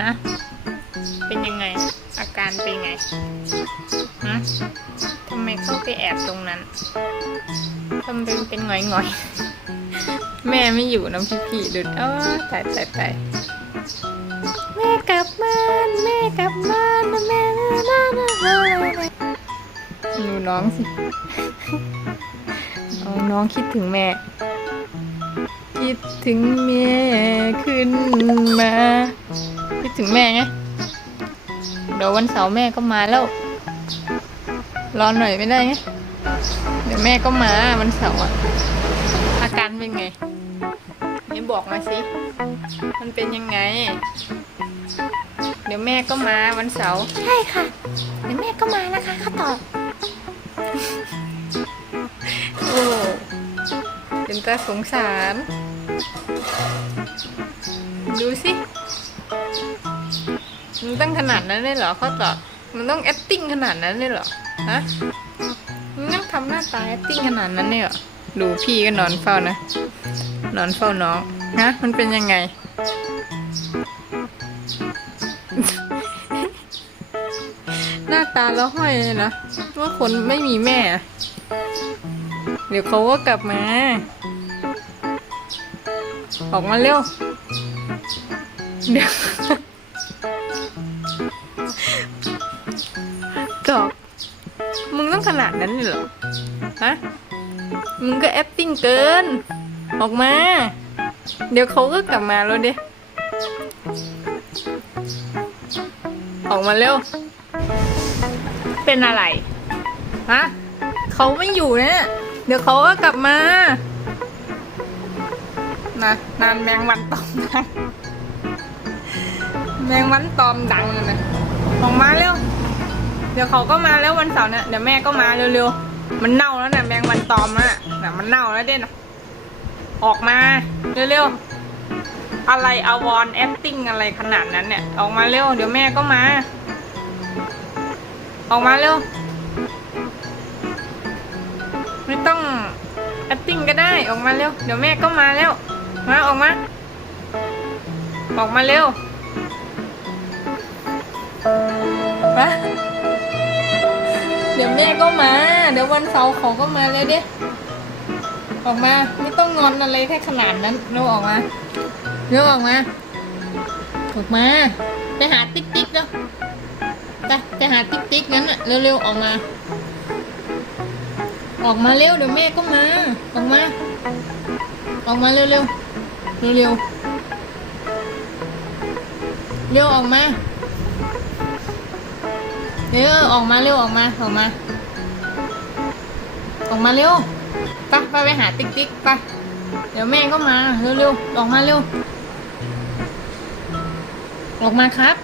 ฮะ เป็นยังไง อาการเป็นไง ฮะทำไมเข้าไปแอบตรงนั้นทำเป็นเป็นหงอยหงอยๆแม่ไม่อยู่น้ำพี่พี่ๆดูเออตายตายตายแม่กลับบ้านแม่กลับบ้านนะแม่นะนะนะนะดูน้องสิเอาน้องคิดถึงแม่ คิดถึงแม่ขึ้นมา คิดถึงแม่ไง เดี๋ยววันเสาร์แม่ก็มาแล้ว รอหน่อยไม่ได้ไง เดี๋ยวแม่ก็มาวันเสาร์อะอาการเป็นไงนี่บอกมาสิ มันเป็นยังไง เดี๋ยวแม่ก็มาวันเสาร์ ใช่ค่ะ เดี๋ยวแม่ก็มานะคะข้าตอบโอ้เป็นตาสงสาร ดูสิ มันต้องขนาดนั้นเลยเหรอข้อตอบมันต้อง acting ขนาดนั้นเลยเหรอ ฮะ มันต้องทำหน้าตา acting ขนาดนั้นเลยเหรอ ดูพี่ก็นอนเฝ้านะ นอนเฝ้าน้องนะมันเป็นยังไง หน้าตาแล้วห้อยเลยนะว่าคนไม่มีแม่ เดี๋ยวเขาก็กลับมา ออกมาเร็ว เดี๋ยวจอกมึงต้องขนาดนั้นเลยเหรอ ฮะ มึงก็ acting เกิน ออกมา เดี๋ยวเขาก็กลับมาแล้วเด้ออกมาเร็ว เป็นอะไร ฮะ เขาไม่อยู่นะ เดี๋ยวเขาก็กลับมา นะนานแมงวันตอมดังแมงวันตอมดังเลยนะออกมาเร็ว เดี๋ยวเขาก็มาแล้ววันเสาร์เนี่ยเดี๋ยวแม่ก็มาเร็วๆ มันเน่าแล้วนะแมงวันตอมอะน่ะมันเน่าแล้วเด่นออกมาเร็วๆ อะไรอวอนแอคติ้งอะไรขนาดนั้นเนี่ย ออกมาเร็ว เดี๋ยวแม่ก็มา ออกมาเร็ว ไม่ต้อง acting ก็ได้ออกมาเร็ว เดี๋ยวแม่ก็มาแล้ว ออกมา ออกมาเร็วมาเดี๋ยวแม่ก็มา เดี๋ยววันเสาร์เขาก็มาเลยเด้ออกมา ไม่ต้องงอนอะไรแค่ขนาดนั้นเร็วออกมาเร็วออกมาออกมา ไปหาติ๊กติ๊กแล้วไปไปหาติ๊กติ๊กนั้นอะเร็วๆออกมา ออกมาเร็วเดี๋ยวแม่ก็มา ออกมา ออกมาเร็วเร็ว เร็วเร็วเร็วออกมาเร็วออกมาเร็วออกมาออกมา ออกมาเร็วไปไปไปหาติ๊กติ๊กไปเดี๋ยวแม่ก็มาเร็วๆออกมาเร็วออกมาครับ